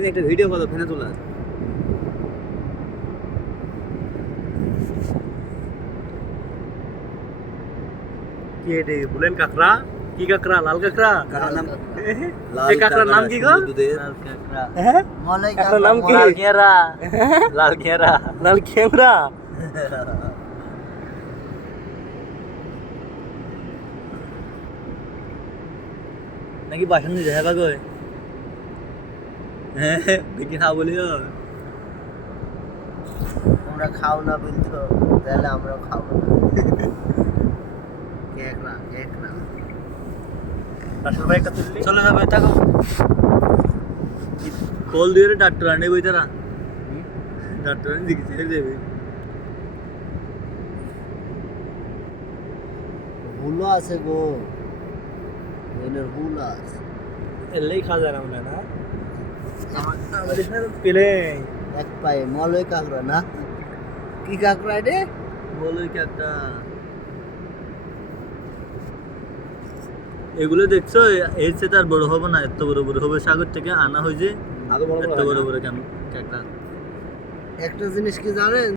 তুমি একটা ভিডিও করো ফেনে তোলা কি এটি বলেন কাকড়া কি কাকড়া লাল কাকড়া কাকার নাম এই কাকড়ার নাম কি গো লাল কাকড়া হ্যাঁ মলাই কাকড়ার নাম কি লাল ঘেরা লাল ঘেরা লাল খেমরা নাকি বাসন দিয়ে দেখা গো হ্যাঁ দেখি না বলিও তোমরা খাও না বলছো তাহলে আমরা খাবো না কেকড়া রাসেল ভাই একটা তুললি চলে যাবে থাকো কল দিয়ে ডাক্তার আনে বই তারা ডাক্তার আনে দেখি ছেড়ে দেবে হুলো আছে গো এনের হুলো আছে এলেই খাওয়া যায় না মনে হয় না আমাদের এখানে পেলে এক পায়ে মলয় কাঁকড়া না কি কাঁকড়া রে বলো কি একটা এগুলো দেখছো এর চেয়ে তার বড় হবে না এত বড় বড় হবে সাগর থেকে আনা হয়েছে আরো বড় এত বড় বড় কেন একটা একটা জিনিস কি জানেন